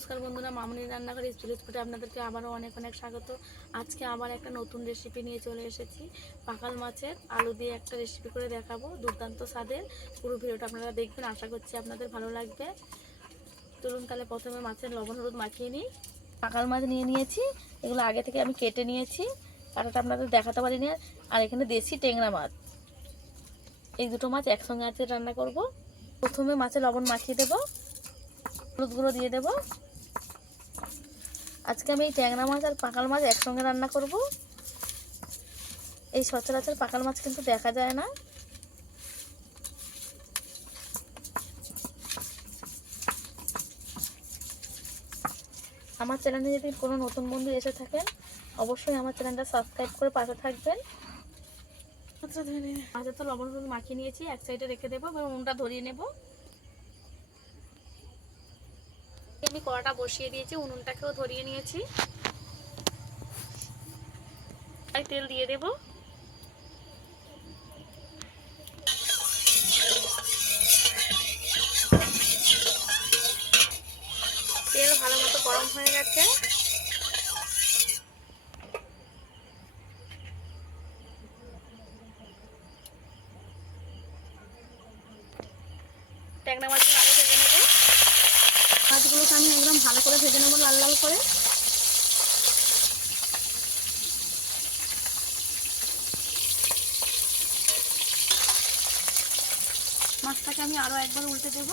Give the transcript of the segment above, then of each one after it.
নমস্কার বন্ধুরা, মামুনি রান্নাঘর স্পিরিট ফুডে আপনাদেরকে আবারও অনেক অনেক স্বাগত। আজকে আবার একটা নতুন রেসিপি নিয়ে চলে এসেছি। পাকাল মাছের আলু দিয়ে একটা রেসিপি করে দেখাবো, দুর্দান্ত স্বাদের। পুরো ভিডিওটা আপনারা দেখবেন, আশা করছি আপনাদের ভালো লাগবে। চলুন তাহলে প্রথমে মাছের লবণ হলুদ মাখিয়ে নিই। পাকাল মাছ নিয়ে নিয়েছি, এগুলো আগে থেকে আমি কেটে নিয়েছি, কাটাটা আপনাদের দেখাতে পারিনি। আর এখানে দেশি ট্যাংরা মাছ, এই দুটো মাছ একসঙ্গে আছে রান্না করব। প্রথমে মাছে লবণ মাখিয়ে দেবো, হলুদ গুঁড়ো দিয়ে দেবো। আজকে আমি এই ট্যাংরা মাছ আর পাকাল মাছ একসঙ্গে রান্না করব। এই সচরাচর পাকাল মাছ কিন্তু দেখা যায় না। আমার চ্যানেলে যদি কোনো নতুন বন্ধু এসে থাকেন, অবশ্যই আমার চ্যানেলটা সাবস্ক্রাইব করে পাশে থাকবেন। মাছে তো লবণ হলুদ মাখিয়ে নিয়েছি, এক সাইডে রেখে দেবো এবং উনুনটা ধরিয়ে নেব। আমি কড়াটা বসিয়ে দিয়েছি, উনুনটাকেও ধরিয়ে নিয়েছি। তেল দিয়ে দেব। তেল ভালো মতো গরম হয়ে গেছে। ট্যাংরা মাছগুলো আগে ভেজে নেব। মাছগুলোকে আমি একদম ভালো করে ভেজে নেবো, লাল লাল করে। মাছটাকে আমি আরো একবার উল্টে দেব।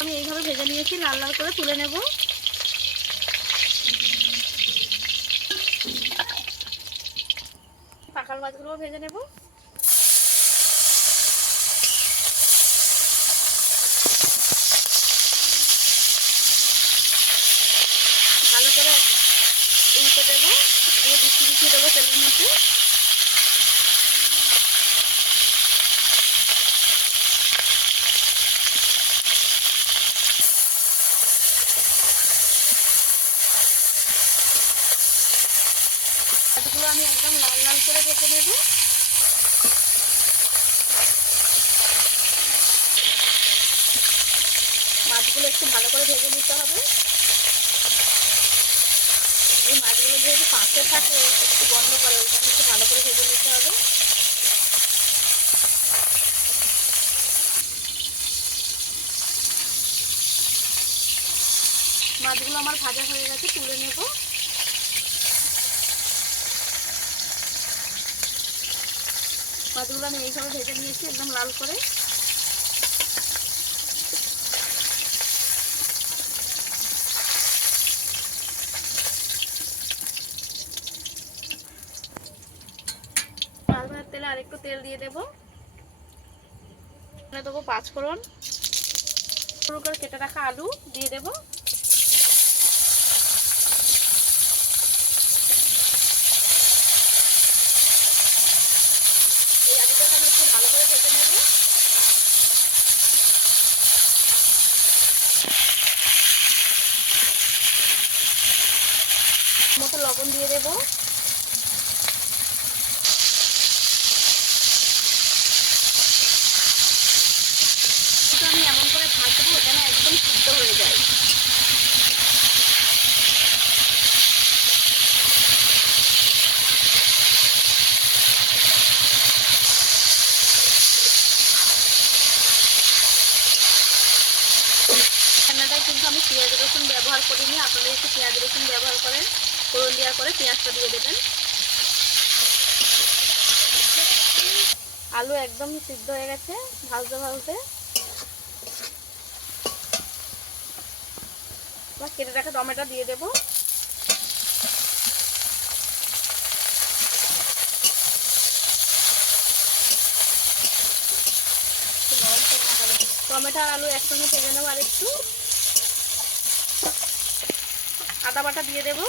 আমি এইভাবে ভেজে নিয়েছি, লাল লাল করে তুলে নেব। পাকাল মাছগুলোও ভেজে নেব। ভালো করে উল্টে দেবো, দিয়ে বিছিয়ে দেবো তেলের মধ্যে। মাছগুলো আমি একদম লাল লাল করে ভেজে নেব। মাছগুলো একটু ভালো করে ভেজে নিতে হবে। এই মাছগুলো যেহেতু পাশে থাকে, একটু গন্ধ করে, ওখানে একটু ভালো করে ভেজে নিতে হবে। মাছগুলো আমার ভাজা হয়ে গেছে, তুলে নেব। মাছগুলো আমি এইভাবে ভেজে নিয়েছি একদম লাল করে। মাছ ভাজার তেলে আরেকটু তেল দিয়ে দেবো। দেবো পাঁচফোড়ন, সরু করে কেটে রাখা আলু দিয়ে দেবো। এই আলুটাকে আমি একটু ভালো করে ভেজে নেব। মতো লবণ দিয়ে দেবো। আমি এমন করে ভাজবো যেন একদম সিদ্ধ হয়ে যায়। রান্নাটায় কিন্তু আমি পেঁয়াজ রসুন ব্যবহার করিনি, আপনারা একটু পেঁয়াজ রসুন ব্যবহার করেন। ফোড়ন দেওয়ার পরে পেঁয়াজটা দিয়ে দেবেন। আলু একদম সিদ্ধ হয়ে গেছে ভাজতে ভাজতে। কেটে রাখা টমেটো দিয়ে দেবো। টমেটো আর আলু একসঙ্গে ভেজে নেবো। আর একটু আদা বাটা দিয়ে দেবো।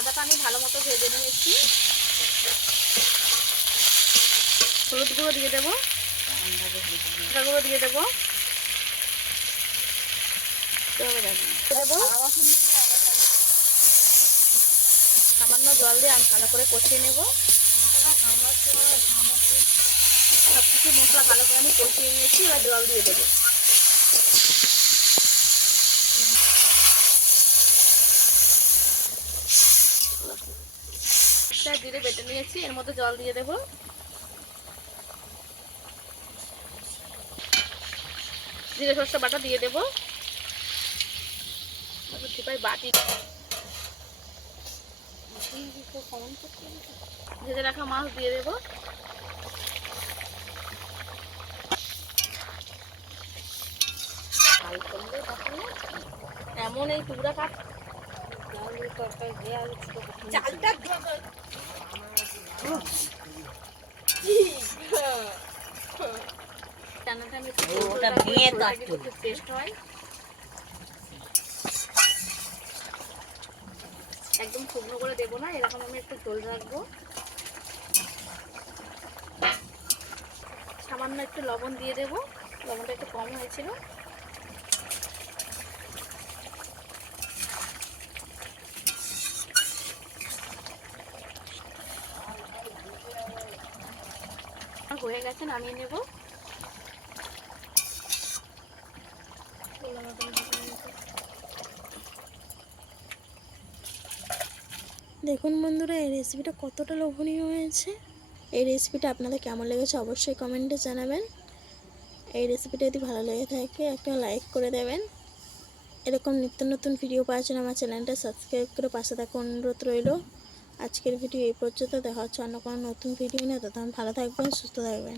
আদাটা আমি ভালো মতো ভেজে নিয়েছি। হলুদ গুঁড়ো দিয়ে দেবো, লঙ্কা গুঁড়ো দিয়ে দেবো, সামান্য জল দিয়ে আমি ভালো করে কষিয়ে নেব। সব কিছু মশলা ভালো করে আমি কষিয়ে নিয়েছি, এবার জল দিয়ে দেবো। জিরে বেটে নিয়েছি, এর মধ্যে জল দিয়ে দেবো। জিরে সরষে বাটা দিয়ে দেবো। বাটি ভেজে রাখা মাছ দিয়ে দেবো। এমন এই টুকরা কাট চালটা রান্নাটা আমি টেস্ট হয়। একদম শুকনো করে দেবো না, এরকম আমি একটু ঝোল রাখবো। সামান্য একটু লবণ দিয়ে দেবো, লবণটা একটু কম হয়েছিল। হয়ে গেছে, নামিয়ে নেব। দেখুন বন্ধুরা, এই রেসিপিটা কতটা লোভনীয় হয়েছে। এই রেসিপিটা আপনাদের কেমন লেগেছে অবশ্যই কমেন্টে জানাবেন। এই রেসিপিটা যদি ভালো লেগে থাকে একটা লাইক করে দেবেন। এরকম নিত্য নতুন ভিডিও পাওয়ার জন্য আমার চ্যানেলটা সাবস্ক্রাইব করে পাশে থাকা অনুরোধ রইল। আজকের ভিডিও এই পর্যন্ত, দেখা হচ্ছে অন্য কোনো নতুন ভিডিও নিয়ে। তখন ভালো থাকবেন, সুস্থ থাকবেন।